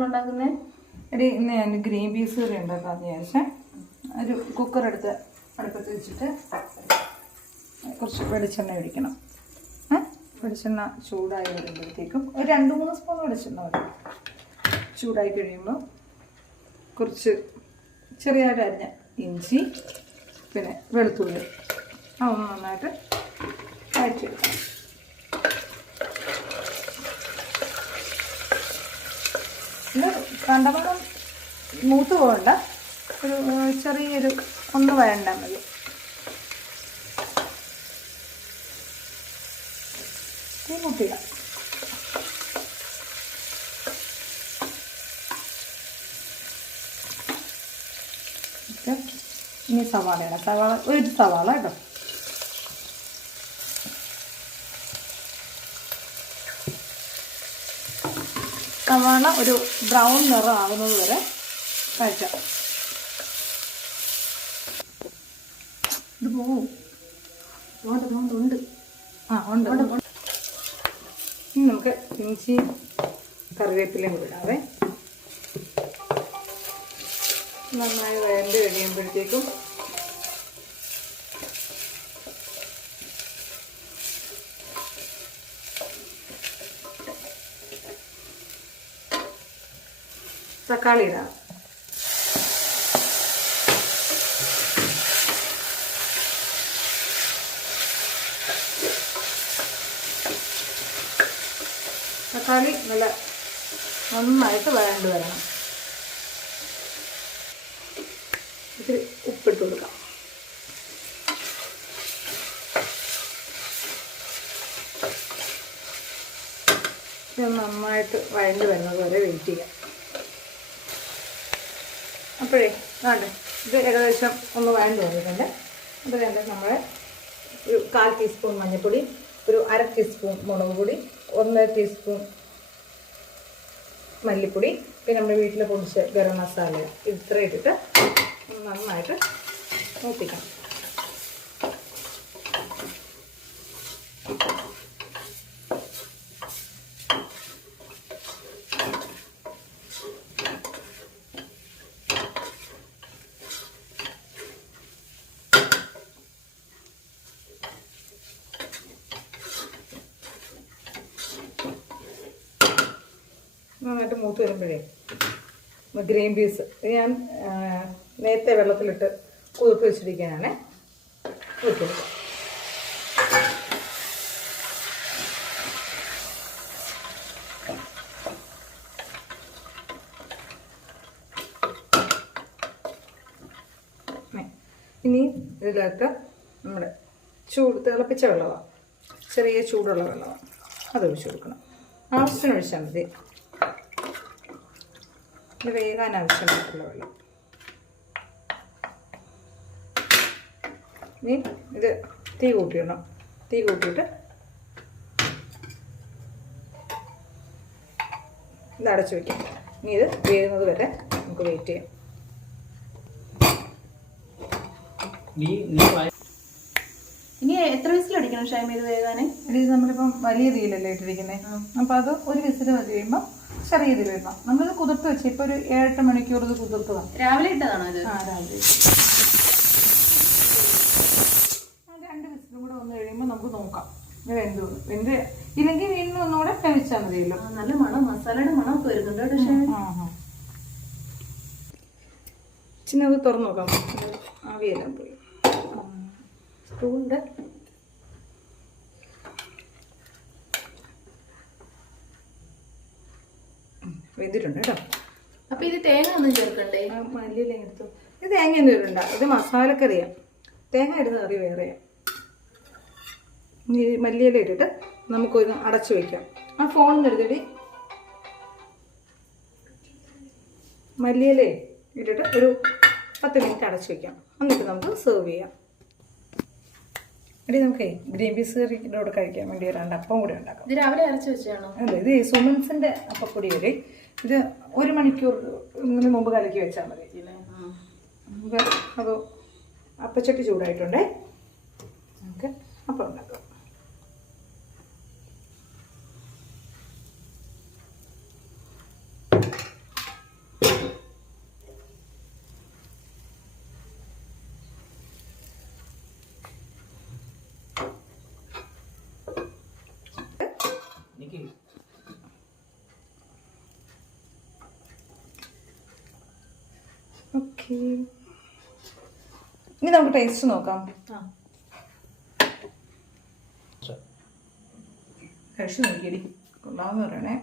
നമ്മൾ ഒരു ഇന്ന് ഞാൻ ഗ്രീൻ പീസ് കറി ഉണ്ടാക്കാമെന്ന് വിചാരിച്ചേ. ഒരു കുക്കർ എടുത്ത് അടുപ്പത്ത് വെച്ചിട്ട് കുറച്ച് വെളിച്ചെണ്ണ ഒഴിക്കണം. വെളിച്ചെണ്ണ ചൂടായി വരുമ്പോഴത്തേക്കും ഒരു രണ്ട് മൂന്ന് സ്പൂൺ വെളിച്ചെണ്ണ മതി. ചൂടായി കഴിയുമ്പോൾ കുറച്ച് ചെറിയ അരിഞ്ഞ ഇഞ്ചി പിന്നെ വെളുത്തുള്ളി. അതൊന്ന് നന്നായിട്ട് വഴറ്റിയെടുക്കണം. ഇത് കണ്ടമാനം മൂത്ത് പോകണ്ട. ഒരു ചെറിയൊരു ഒന്ന് വരണ്ട മതി. തീ ഓക്കെ. ഇനി സവാളയാണ്. സവാള ഒരു സവാള കേട്ടോ. സവാള ഒരു ബ്രൗൺ നിറം ആകുന്നത് വരെ വഴറ്റാം ഇത് പോവും. ഉണ്ട് ഉണ്ട് ഉണ്ട്. ആ ഉണ്ട് ഉണ്ട് ഇനി നമുക്ക് ഇഞ്ചി കറിവേപ്പിലയും കൂടി ഇടാതെ നന്നായി വഴണ്ട് കഴിയുമ്പോഴത്തേക്കും തക്കാളി ഇടാം തക്കാളി നല്ല നന്നായിട്ട് വഴണ്ട് വരണം. ഇത്തിരി ഉപ്പിട്ട് കൊടുക്കാം. ഇത് നന്നായിട്ട് വഴണ്ട് വരുന്നത് വരെ വെയിറ്റ് ചെയ്യാം. അപ്പോഴേ വേണ്ടേ ഇത് ഏകദേശം ഒന്ന് വേണ്ട തോന്നിയിട്ടുണ്ട്. അത് വേണ്ട നമ്മൾ ഒരു കാൽ ടീസ്പൂൺ മഞ്ഞൾപ്പൊടി ഒരു അര ടീസ്പൂൺ മുളക് പൊടി ഒന്നര ടീസ്പൂൺ മല്ലിപ്പൊടി പിന്നെ നമ്മുടെ വീട്ടിൽ പൊടിച്ച ഗരം മസാല ഇത്ര ഇട്ടിട്ട് നന്നായിട്ട് മൂപ്പിക്കണം. നന്നായിട്ട് മൂത്ത് വരുമ്പോഴേ ഗ്രീൻ പീസ്. ഞാൻ നേരത്തെ വെള്ളത്തിലിട്ട് കുതിർത്ത് വെച്ചിരിക്കാനാണ്. വെക്കുന്നത് ഇനി ഇതിലേക്ക് നമ്മുടെ ചൂട് തിളപ്പിച്ച വെള്ളമാണ് ചെറിയ ചൂടുള്ള വെള്ളമാണ് അത് ഒഴിച്ചു കൊടുക്കണം. ആവശ്യത്തിന് ഒഴിച്ചാൽ മതി. ഇത് വേകാൻ ആവശ്യമായിട്ടുള്ള വെള്ളം. ഇനി ഇത് തീ കൂട്ടിയിടണം തീ കൂട്ടിയിട്ട് ഇത് അടച്ചു വയ്ക്കാം ഇനി ഇത് വേകുന്നത് വരെ നമുക്ക് വെയിറ്റ് ചെയ്യാം. എത്ര വിസിലടിക്കണം ഷൈമ ഇത് വേകാന് ഇത് നമ്മളിപ്പം വലിയ രീതിയിലല്ലേ ഇട്ടിരിക്കുന്നത് അപ്പം അത് ഒരു വിസിൽ മതി കഴിയുമ്പോൾ ചെറിയ രീതിയിൽ ഇടണം. നമ്മളിത് കുതിർത്ത് വെച്ച് ഇപ്പോൾ ഒരു ഏഴെട്ട് മണിക്കൂർ ഇത് കുതിർത്തതാണ് രാവിലെ ഇട്ടതാണോ ഇത്? ആ രാവിലെ രണ്ട് വിസിലും കൂടെ വന്നു കഴിയുമ്പോൾ നമുക്ക് നോക്കാം. ഇത് വെന്ത് വന്നു. വെന്ത് ഇല്ലെങ്കിൽ വീണ്ടും ഒന്നുകൂടെ കഴിച്ചാൽ മതിയല്ലോ. നല്ല മണം. മസാലയുടെ മണമൊക്കെ വരുന്നുണ്ട് കേട്ടോ ഷൈമ. ചിന്ന അത് തുറന്നു നോക്കാം. ആവിയെല്ലാം പോയി. സ്പൂണിന്റെ വെന്തിട്ടുണ്ട് കേട്ടോ. അപ്പൊ ഇത് തേങ്ങ ഒന്നും ചേർക്കണ്ടേ? മല്ലിയില എടുത്തു. ഇത് തേങ്ങയൊന്നും ഇടണ്ട. ഇത് മസാലക്കറിയാ. തേങ്ങ ഇടുന്ന കറി വേറെയാണ് ഇനി മല്ലിയില ഇട്ടിട്ട് നമുക്കൊന്ന് അടച്ചു വയ്ക്കാം ആ ഫോണിൽ നിന്ന് എടുത്തിട്ട് മല്ലിയില ഇട്ടിട്ട് ഒരു പത്ത് മിനിറ്റ് അടച്ചു വെക്കാം. എന്നിട്ട് നമുക്ക് സെർവ് ചെയ്യാം. എടി നമുക്കേ ഗ്രീൻ പീസ് കറിയുടെ കൂടെ കഴിക്കാൻ വേണ്ടി ഒരു രണ്ട് അപ്പം കൂടി ഉണ്ടാക്കാം. ഇത് രാവിലെ അരച്ചു വെച്ചാണോ അല്ല ഇത് സുമൻസിന്റെ അപ്പപ്പൊടി വരെ ഇത് ഒരു മണിക്കൂർ മുമ്പ് കലക്കി വെച്ചാൽ മതി. നമുക്ക് അത് അപ്പച്ചട്ടി ചൂടായിട്ടുണ്ടേ? നമുക്ക് അപ്പം ഉണ്ടാക്കാം. ഓക്കെ ഇനി നമുക്ക് ടേസ്റ്റ് നോക്കാം. കഴിച്ചു നോക്കിയടി. കൊള്ളാമെന്ന് പറയണേ.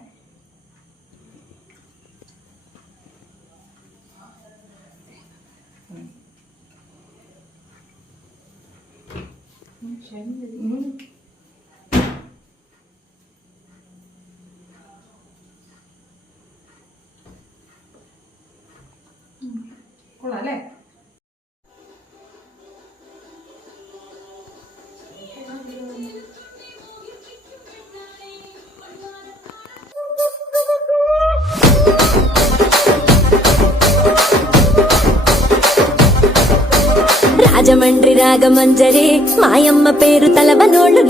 കൊള്ളാം അല്ലേ రాజమండ్రి రాగమంజరి మాయమ్మ పేరు తలవనోళ్ళు